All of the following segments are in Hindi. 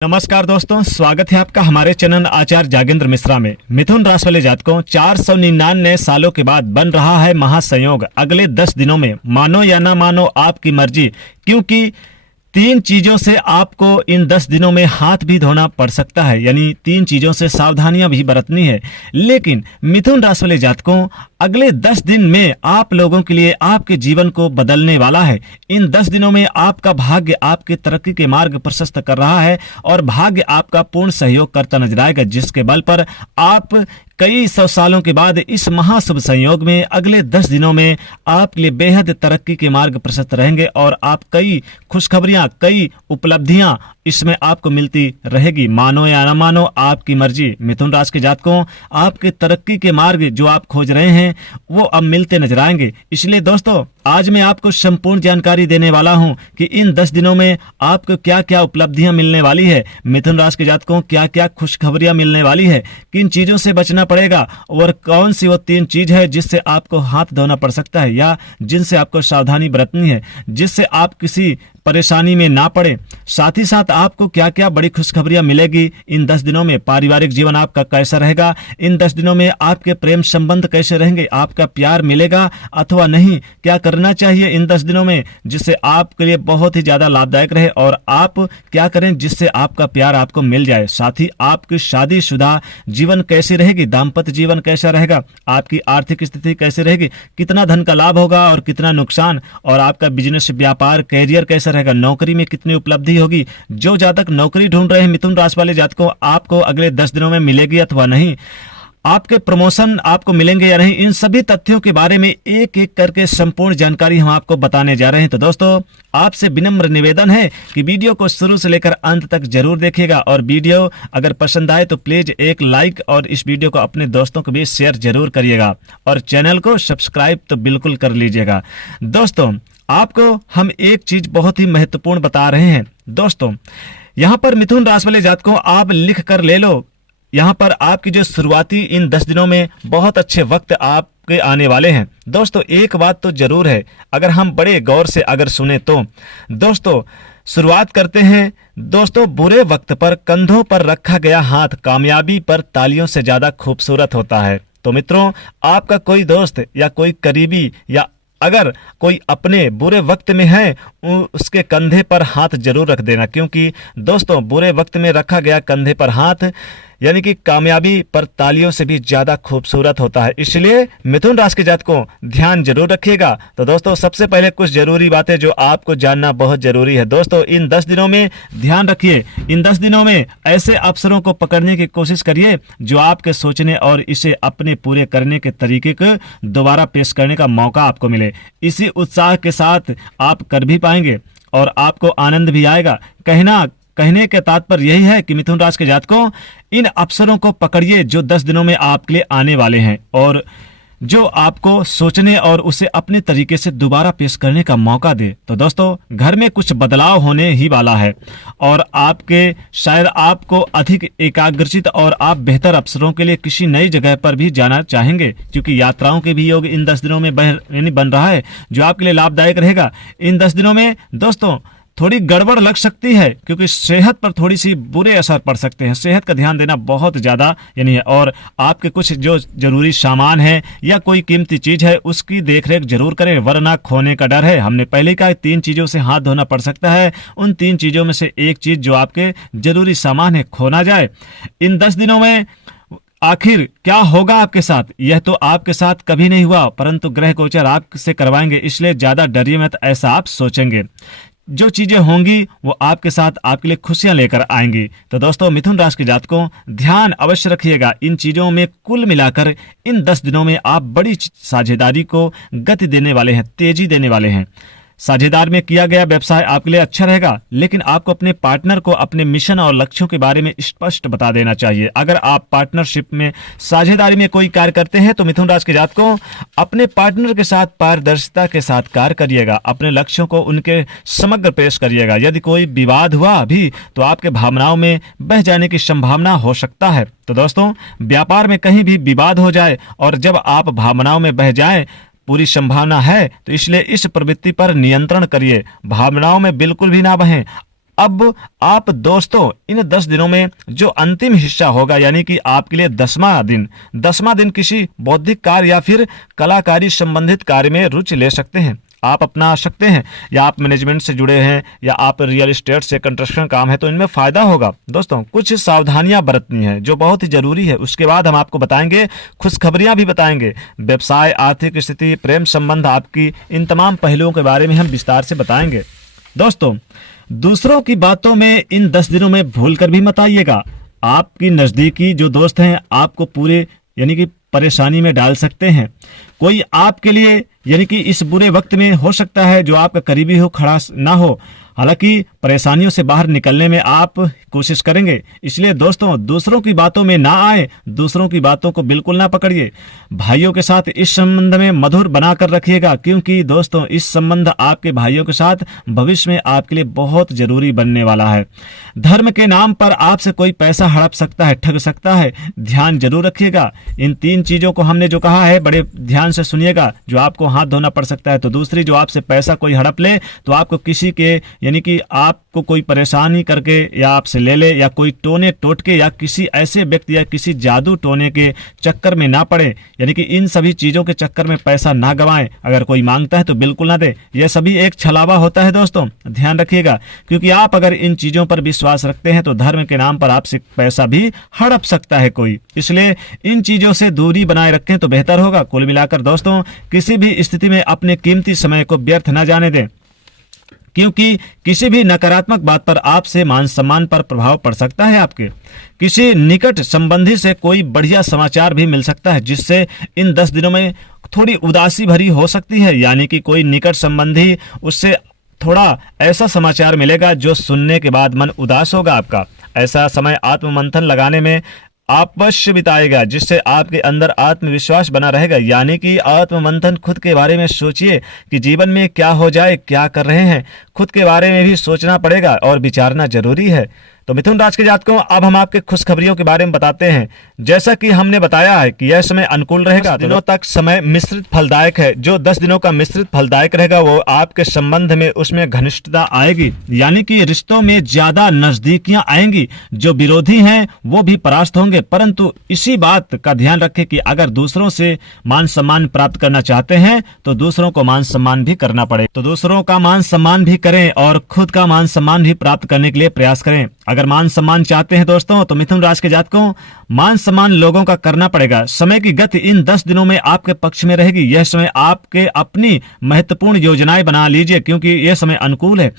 नमस्कार दोस्तों, स्वागत है आपका हमारे चैनल आचार्य जागेंद्र मिश्रा में। मिथुन राशि वाले जातकों, 499 सालों के बाद बन रहा है महासंयोग। अगले 10 दिनों में मानो या ना मानो आपकी मर्जी, क्योंकि 3 चीजों से आपको इन 10 दिनों में हाथ भी धोना पड़ सकता है, यानी 3 चीजों से सावधानियां भी बरतनी है। लेकिन मिथुन राशि वाले जातकों, अगले 10 दिन में आप लोगों के लिए आपके जीवन को बदलने वाला है। इन 10 दिनों में आपका भाग्य आपके तरक्की के मार्ग प्रशस्त कर रहा है और भाग्य आपका पूर्ण सहयोग करता नजर आएगा, जिसके बल पर आप कई 100 सालों के बाद इस महाशुभ संयोग में अगले 10 दिनों में आपके लिए बेहद तरक्की के मार्ग प्रशस्त रहेंगे और आप कई खुशखबरियां, कई उपलब्धियां इसमें आपको मिलती रहेगी। मानो या ना मानो आपकी मर्जी। मिथुन राशि के जातकों, आपके तरक्की के मार्ग जो आप खोज रहे हैं वो अब मिलते नजर आएंगे। इसलिए दोस्तों, आज मैं आपको संपूर्ण जानकारी देने वाला हूं कि इन 10 दिनों में आपको क्या क्या उपलब्धियां मिलने वाली है। मिथुन राशि के जातकों, क्या क्या खुशखबरियां मिलने वाली है, किन चीजों से बचना पड़ेगा और कौन सी वो 3 चीज है जिससे आपको हाथ धोना पड़ सकता है या जिनसे आपको सावधानी बरतनी है, जिससे आप किसी परेशानी में ना पड़े। साथ ही साथ आपको क्या क्या बड़ी खुशखबरियां मिलेगी इन 10 दिनों में। पारिवारिक जीवन आपका कैसा रहेगा, इन 10 दिनों में आपके प्रेम संबंध कैसे रहेंगे, आपका प्यार मिलेगा अथवा नहीं, क्या करना चाहिए इन 10 दिनों में जिससे आपके लिए बहुत ही ज्यादा लाभदायक रहे और आप क्या करें जिससे आपका प्यार आपको मिल जाए। साथ ही आपकी शादीशुदा जीवन कैसी रहेगी, दाम्पत्य जीवन कैसा रहेगा, आपकी आर्थिक स्थिति कैसी रहेगी, कितना धन का लाभ होगा और कितना नुकसान, और आपका बिजनेस, व्यापार, कैरियर कैसा रहेगा, नौकरी में कितनी उपलब्धि होगी। जो जातक नौकरी ढूंढ रहे हैं मिथुन राशि वाले जातकों, आपको अगले 10 दिनों में मिलेगी अथवा नहीं, आपके प्रमोशन आपको मिलेंगे या नहीं, इन सभी तथ्यों के बारे में एक एक करके संपूर्ण जानकारी हम आपको बताने जा रहे हैं। तो दोस्तों, आपसे विनम्र निवेदन है कि वीडियो को शुरू से लेकर अंत तक जरूर देखिएगा और वीडियो अगर पसंद आए तो प्लीज एक लाइक और इस वीडियो को अपने दोस्तों के बीच शेयर जरूर करिएगा और चैनल को सब्सक्राइब तो बिल्कुल कर लीजिएगा। दोस्तों, आपको हम एक चीज बहुत ही महत्वपूर्ण बता रहे हैं। दोस्तों, यहां पर मिथुन राशि वाले जातकों, आप लिख कर ले लो, यहां पर आपकी जो शुरुआती इन 10 दिनों में बहुत अच्छे वक्त आपके आने वाले हैं। दोस्तों, एक बात तो जरूर है, अगर हम बड़े गौर से अगर सुने तो दोस्तों, शुरुआत करते हैं। दोस्तों, बुरे वक्त पर कंधों पर रखा गया हाथ कामयाबी पर तालियों से ज्यादा खूबसूरत होता है। तो मित्रों, आपका कोई दोस्त या कोई करीबी या अगर कोई अपने बुरे वक्त में है, उसके कंधे पर हाथ जरूर रख देना, क्योंकि दोस्तों, बुरे वक्त में रखा गया कंधे पर हाथ यानी कि कामयाबी पर तालियों से भी ज्यादा खूबसूरत होता है। इसलिए मिथुन राशि के जातकों, ध्यान जरूर रखिएगा। तो दोस्तों, सबसे पहले कुछ जरूरी बातें जो आपको जानना बहुत जरूरी है। दोस्तों, इन 10 दिनों में ध्यान रखिए, इन 10 दिनों में ऐसे अवसरों को पकड़ने की कोशिश करिए जो आपके सोचने और इसे अपने पूरे करने के तरीके को दोबारा पेश करने का मौका आपको मिले। इसी उत्साह के साथ आप कर भी पाएंगे और आपको आनंद भी आएगा। कहने के तात्पर्य यही है कि मिथुन राशि के जातकों, इन अवसरों को पकड़िए जो 10 दिनों में आपके लिए आने वाले हैं और जो आपको सोचने और उसे अपने तरीके से दोबारा पेश करने का मौका दे। तो दोस्तों, घर में कुछ बदलाव होने ही वाला है और शायद आपको अधिक एकाग्रचित और आप बेहतर अवसरों के लिए किसी नई जगह पर भी जाना चाहेंगे, क्योंकि यात्राओं के भी योग इन 10 दिनों में बन रहा है जो आपके लिए लाभदायक रहेगा। इन 10 दिनों में दोस्तों, थोड़ी गड़बड़ लग सकती है क्योंकि सेहत पर थोड़ी सी बुरे असर पड़ सकते हैं। सेहत का ध्यान देना बहुत ज़्यादा यानी है और आपके कुछ जो जरूरी सामान है या कोई कीमती चीज़ है उसकी देखरेख जरूर करें, वरना खोने का डर है। हमने पहले कहा 3 चीज़ों से हाथ धोना पड़ सकता है, उन 3 चीज़ों में से एक चीज़ जो आपके जरूरी सामान है खो ना जाए। इन 10 दिनों में आखिर क्या होगा आपके साथ, यह तो आपके साथ कभी नहीं हुआ, परंतु ग्रह गोचर आपसे करवाएंगे, इसलिए ज़्यादा डरिए मत, ऐसा आप सोचेंगे। जो चीजें होंगी वो आपके साथ आपके लिए खुशियां लेकर आएंगी। तो दोस्तों, मिथुन राशि के जातकों, ध्यान अवश्य रखिएगा। इन चीजों में कुल मिलाकर इन 10 दिनों में आप बड़ी साझेदारी को गति देने वाले हैं, तेजी देने वाले हैं। साझेदार में किया गया व्यवसाय आपके लिए अच्छा रहेगा, लेकिन आपको अपने पार्टनर को अपने मिशन और लक्ष्यों के बारे में स्पष्ट बता देना चाहिए। अगर आप पार्टनरशिप में, साझेदारी में कोई कार्य करते हैं तो मिथुन राशि के जातकों, अपने पार्टनर के साथ पारदर्शिता के साथ कार्य करिएगा, अपने लक्ष्यों को उनके समग्र पेश करिएगा। यदि कोई विवाद हुआ भी तो आपके भावनाओं में बह जाने की संभावना हो सकता है। तो दोस्तों, व्यापार में कहीं भी विवाद हो जाए और जब आप भावनाओं में बह जाएं, पूरी संभावना है, तो इसलिए इस प्रवृत्ति पर नियंत्रण करिए, भावनाओं में बिल्कुल भी ना बहें। अब आप दोस्तों इन 10 दिनों में जो अंतिम हिस्सा होगा, यानी कि आपके लिए 10वां दिन किसी बौद्धिक कार्य या फिर कलाकारी संबंधित कार्य में रुचि ले सकते हैं, आप अपना सकते हैं, या आप मैनेजमेंट से जुड़े हैं या आप रियल एस्टेट से कंस्ट्रक्शन काम है तो इनमें फायदा होगा। दोस्तों कुछ सावधानियां बरतनी है जो बहुत ही जरूरी है। उसके बाद हम आपको बताएंगे, खुशखबरियां भी बताएंगे, व्यवसाय, आर्थिक स्थिति, प्रेम संबंध, आपकी इन तमाम पहलुओं के बारे में हम विस्तार से बताएंगे। दोस्तों दूसरों की बातों में इन 10 दिनों में भूल कर भी मत आइएगा। आपकी नजदीकी जो दोस्त हैं आपको पूरे यानी कि परेशानी में डाल सकते हैं। कोई आपके लिए यानी कि इस बुरे वक्त में हो सकता है जो आपका करीबी हो खड़ा ना हो, हालांकि परेशानियों से बाहर निकलने में आप कोशिश करेंगे। इसलिए दोस्तों दूसरों की बातों में ना आए, दूसरों की बातों को बिल्कुल ना पकड़िए। भाइयों के साथ इस संबंध में मधुर बनाकर रखिएगा, क्योंकि दोस्तों इस संबंध आपके भाइयों के साथ भविष्य में आपके लिए बहुत जरूरी बनने वाला है। धर्म के नाम पर आपसे कोई पैसा हड़प सकता है, ठग सकता है, ध्यान जरूर रखिएगा। इन 3 चीजों को हमने जो कहा है बड़े ध्यान से सुनिएगा। जो आपको हाथ धोना पड़ सकता है, तो दूसरी जो आपसे पैसा कोई हड़प ले तो आपको किसी के यानी कि आपको कोई परेशानी करके या आपसे ले ले, या कोई टोने टोटके या किसी ऐसे व्यक्ति या किसी जादू टोने के चक्कर में ना पड़े, यानी कि इन सभी चीजों के चक्कर में पैसा ना गवाएं। अगर कोई मांगता है तो बिल्कुल ना दे, यह सभी एक छलावा होता है दोस्तों, ध्यान रखिएगा। क्योंकि आप अगर इन चीजों पर विश्वास रखते हैं तो धर्म के नाम पर आपसे पैसा भी हड़प सकता है कोई, इसलिए इन चीजों से दूरी बनाए रखें तो बेहतर होगा। कुल मिलाकर दोस्तों किसी भी स्थिति में अपने कीमती समय को व्यर्थ न जाने दें, क्योंकि किसी भी नकारात्मक बात पर आपसे मान सम्मान पर प्रभाव पड़ सकता है। आपके किसी निकट संबंधी से कोई बढ़िया समाचार भी मिल सकता है, जिससे इन 10 दिनों में थोड़ी उदासी भरी हो सकती है। यानी कि कोई निकट संबंधी, उससे थोड़ा ऐसा समाचार मिलेगा जो सुनने के बाद मन उदास होगा आपका। ऐसा समय आत्ममंथन लगाने में अवश्य बिताएगा, जिससे आपके अंदर आत्मविश्वास बना रहेगा। यानी कि आत्ममंथन, खुद के बारे में सोचिए कि जीवन में क्या हो जाए, क्या कर रहे हैं, खुद के बारे में भी सोचना पड़ेगा और विचारना जरूरी है। तो मिथुन राशि के जातकों, अब हम आपके खुशखबरियों के बारे में बताते हैं। जैसा कि हमने बताया है कि यह समय अनुकूल रहेगा, दिनों तक समय मिश्रित फलदायक है। जो 10 दिनों का मिश्रित फलदायक रहेगा वो आपके संबंध में उसमें घनिष्ठता आएगी, यानी कि रिश्तों में ज्यादा नजदीकियां आएंगी। जो विरोधी हैं वो भी परास्त होंगे, परंतु इसी बात का ध्यान रखें कि अगर दूसरों से मान सम्मान प्राप्त करना चाहते हैं तो दूसरों को मान सम्मान भी करना पड़े। तो दूसरों का मान सम्मान भी करें और खुद का मान सम्मान भी प्राप्त करने के लिए प्रयास करें। अगर मान सम्मान चाहते हैं दोस्तों तो मिथुन राशि के जातकों, मान सम्मान लोगों का करना पड़ेगा। समय की गति इन 10 दिनों में आपके पक्ष में रहेगी। यह समय आपके अपनी महत्वपूर्ण योजनाएं बना लीजिए, क्योंकि यह समय अनुकूल है।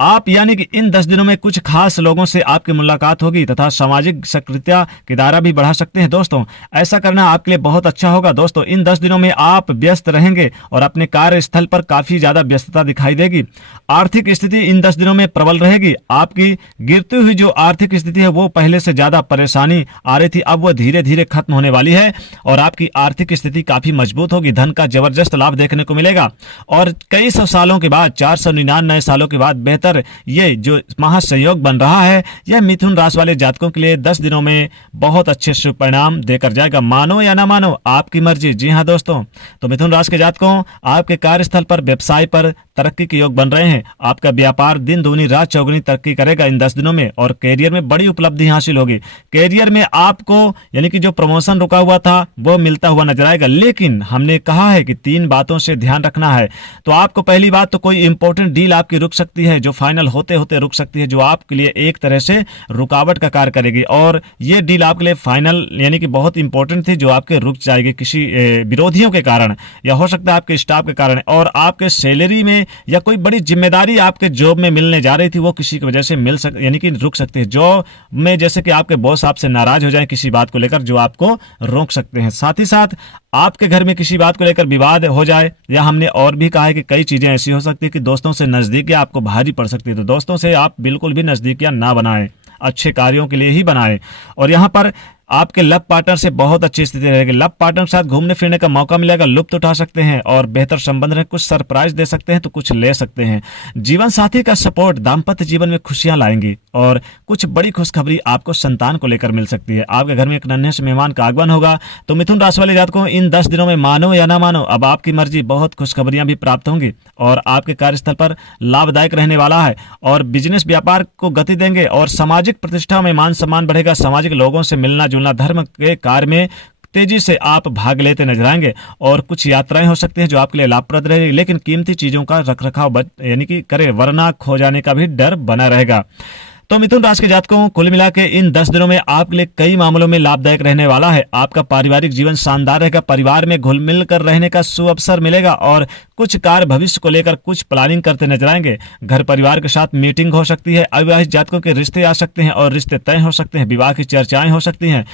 आप यानी कि इन 10 दिनों में कुछ खास लोगों से आपकी मुलाकात होगी तथा सामाजिक सक्रियता की दायरा भी बढ़ा सकते हैं। दोस्तों ऐसा करना आपके लिए बहुत अच्छा होगा। दोस्तों इन 10 दिनों में आप व्यस्त रहेंगे और अपने कार्यस्थल पर काफी ज्यादा व्यस्तता दिखाई देगी। आर्थिक स्थिति इन 10 दिनों में प्रबल रहेगी। आपकी गिरती हुई जो आर्थिक स्थिति है वो पहले से ज्यादा परेशानी आ रही थी, अब वो धीरे धीरे खत्म होने वाली है और आपकी आर्थिक स्थिति काफी मजबूत होगी। धन का जबरदस्त लाभ देखने को मिलेगा और कई सौ सालों के बाद, 499 सालों के बाद बेहतर ये जो महासंयोग बन रहा है, यह मिथुन राशि वाले जातकों के लिए 10 दिनों में बहुत अच्छे शुभ परिणाम देकर जाएगा। मानो या ना मानो, आपकी मर्जी। जी हाँ दोस्तों, तो मिथुन राशि के जातकों, आपके कार्यस्थल पर, व्यवसाय पर तरक्की के योग बन रहे हैं। आपका व्यापार दिन दूनी रात चौगुनी तरक्की करेगा इन 10 दिनों में और कैरियर में बड़ी उपलब्धि हासिल होगी। कैरियर में आपको यानी कि जो प्रमोशन रुका हुआ था वो मिलता हुआ नजर आएगा। लेकिन हमने कहा है कि 3 बातों से ध्यान रखना है। तो आपको पहली बात तो कोई इंपॉर्टेंट डील आपकी रुक सकती है, जो फाइनल होते होते रुक सकती है, जो आपके लिए एक तरह से रुकावट का कार्य करेगी। और ये डील आपके लिए फाइनल यानी कि बहुत इंपॉर्टेंट थी, जो आपके रुक जाएगी किसी विरोधियों के कारण, या हो सकता है आपके स्टाफ के कारण। और आपके सैलरी में या कोई बड़ी जिम्मेदारी आपके जॉब में मिलने जा रही थी, वो किसी की वजह से यानी कि रुक सकती है। जॉब में जैसे कि आपके बॉस आपसे नाराज हो जाए किसी बात को लेकर, जो आपको रोक सकते हैं। साथ ही साथ आपके घर में किसी बात को लेकर विवाद हो जाए, या हमने और भी कहा है कि कई चीजें ऐसी हो सकती है कि दोस्तों से नजदीकियां आपको भारी पड़ सकती है। तो दोस्तों से आप बिल्कुल भी नजदीकियां ना बनाएं, अच्छे कार्यों के लिए ही बनाएं। और यहाँ पर आपके लव पार्टनर से बहुत अच्छी स्थिति रहेगी। लव पार्टनर के साथ घूमने फिरने का मौका मिलेगा, लुत्फ उठा सकते हैं और बेहतर संबंध में कुछ सरप्राइज दे सकते हैं तो कुछ ले सकते हैं। जीवन साथी का सपोर्ट दाम्पत्य जीवन में खुशियां लाएंगी और कुछ बड़ी खुशखबरी आपको संतान को लेकर मिल सकती है। आपके घर में एक नन्हे से मेहमान का आगमन होगा। तो मिथुन राशि वाले जातकों, इन 10 दिनों में मानो या ना मानो, अब आपकी मर्जी, बहुत खुशखबरियां भी प्राप्त होंगी और आपके कार्यस्थल पर लाभदायक रहने वाला है और बिजनेस व्यापार को गति देंगे और सामाजिक प्रतिष्ठा में मान सम्मान बढ़ेगा। सामाजिक लोगों से मिलना जुलना, धर्म के कार्य में तेजी से आप भाग लेते नजर आएंगे और कुछ यात्राएं हो सकती हैं जो आपके लिए लाभप्रद रहेगी, लेकिन कीमती चीजों का रखरखाव यानी कि करें, वरना खो जाने का भी डर बना रहेगा। तो मिथुन राशि के जातकों, कुल मिला के इन 10 दिनों में आपके लिए कई मामलों में लाभदायक रहने वाला है। आपका पारिवारिक जीवन शानदार रहेगा, परिवार में घुल मिल कर रहने का सुअवसर मिलेगा और कुछ कार्य भविष्य को लेकर कुछ प्लानिंग करते नजर आएंगे। घर परिवार के साथ मीटिंग हो सकती है, अविवाहित जातकों के रिश्ते आ सकते हैं और रिश्ते तय हो सकते हैं, विवाह की चर्चाएं हो सकती हैं।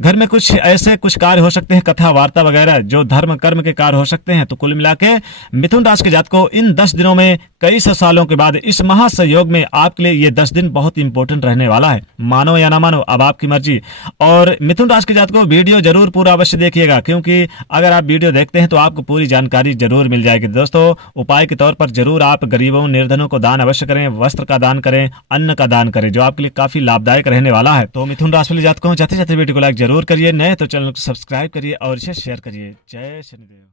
घर में कुछ ऐसे कुछ कार्य हो सकते हैं, कथा वार्ता वगैरह, जो धर्म कर्म के कार्य हो सकते हैं। तो कुल मिला के मिथुन राशि के जातकों, इन 10 दिनों में कई सौ सालों के बाद इस महासंयोग में आपके लिए ये 10 दिन बहुत इंपॉर्टेंट रहने वाला है। मानो या ना मानो, अब आपकी मर्जी। और मिथुन राशि के जातकों, वीडियो जरूर पूरा अवश्य देखिएगा, क्योंकि अगर आप वीडियो देखते हैं तो आपको पूरी जानकारी जरूर मिल जाएगी। दोस्तों, उपाय के तौर पर जरूर आप गरीबों निर्धनों को दान अवश्य करें, वस्त्र का दान करें, अन्न का दान करें, जो आपके लिए काफी लाभदायक रहने वाला है। तो मिथुन राशि वाले जातकों, जाते जाते वीडियो को लाइक जरूर करिए, नए तो चैनल को सब्सक्राइब करिए और इसे शेयर करिए। जय शनिदेव।